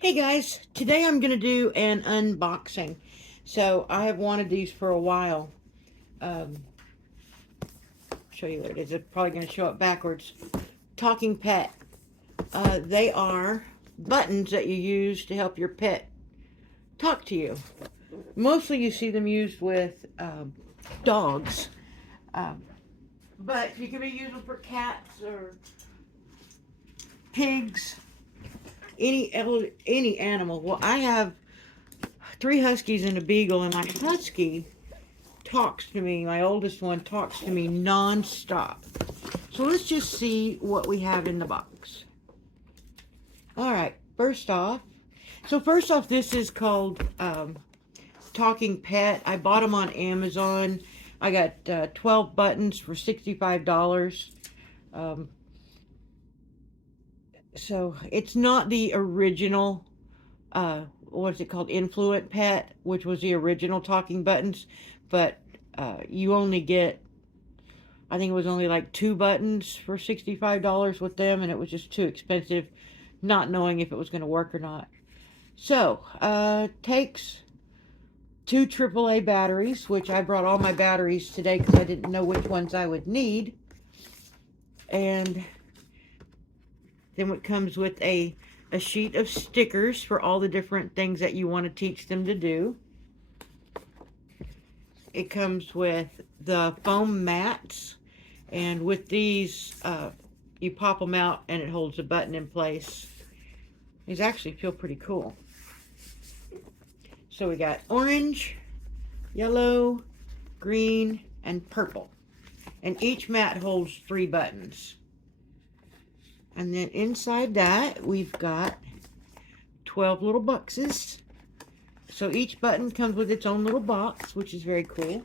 Hey guys, today I'm going to do an unboxing. So I have wanted these for a while. Show you what it is. It's probably going to show up backwards. Talking pet. They are buttons that you use to help your pet talk to you. Mostly you see them used with dogs. But you can be using them for cats or pigs. Any animal. Well, I have 3 huskies and a beagle, and my husky talks to me. My oldest one talks to me non-stop. So let's just see what we have in the box. All right, first off, this is called Talking Pet. I bought them on Amazon. I got 12 buttons for $65. So it's not the original, what is it called, Influent Pet, which was the original talking buttons, but you only get, I think it was only like 2 buttons for $65 with them, and it was just too expensive, not knowing if it was going to work or not. So, takes 2 AAA batteries, which I brought all my batteries today because I didn't know which ones I would need. And then it comes with a sheet of stickers for all the different things that you want to teach them to do. It comes with the foam mats, and with these, you pop them out and it holds the button in place. These actually feel pretty cool. So we got orange, yellow, green, and purple. And each mat holds 3 buttons. And then inside that, we've got 12 little boxes. So each button comes with its own little box, which is very cool.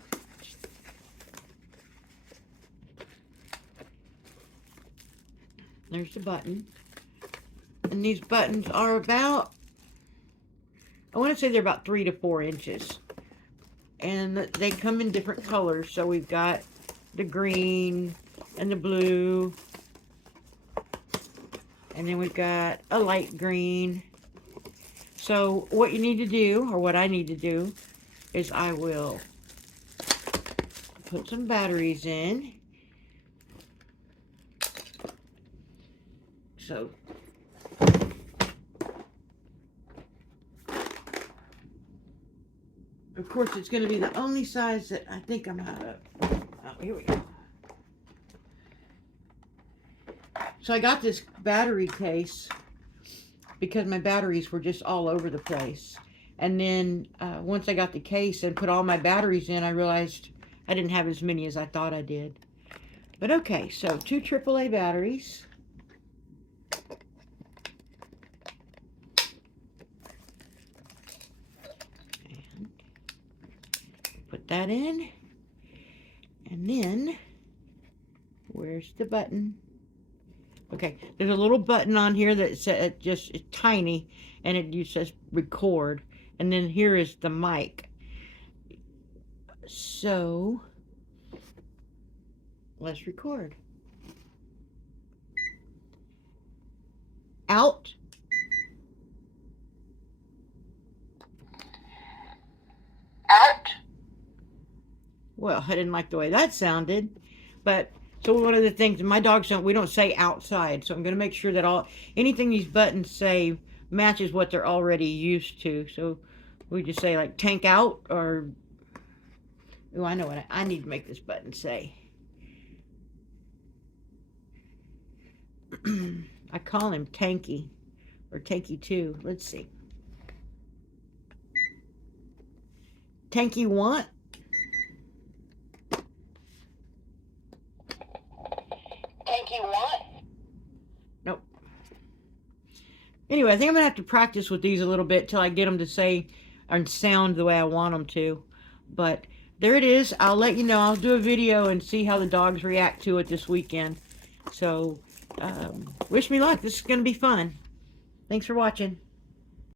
There's the button. And these buttons are about, I want to say they're about 3 to 4 inches. And they come in different colors. So we've got the green and the blue. And then we've got a light green. So what you need to do, or what I need to do, is I will put some batteries in. So of course it's going to be the only size that I think I'm out of. Oh, here we go. So I got this battery case because my batteries were just all over the place. And then once I got the case and put all my batteries in, I realized I didn't have as many as I thought I did. But okay, so 2 AAA batteries. And put that in. And then, where's the button? Okay, there's a little button on here that says, it's tiny, and it says record. And then here is the mic. So, let's record. Out. Out. Well, I didn't like the way that sounded, but so one of the things, my dogs we don't say outside, so I'm going to make sure that anything these buttons say matches what they're already used to. So we just say like tank out, or, oh, I know what I need to make this button say. I call him Tanky, or Tanky 2. Let's see. Tanky want? Nope. Anyway, I think I'm going to have to practice with these a little bit till I get them to say and sound the way I want them to. But there it is. I'll let you know. I'll do a video and see how the dogs react to it this weekend. So, wish me luck. This is going to be fun. Thanks for watching.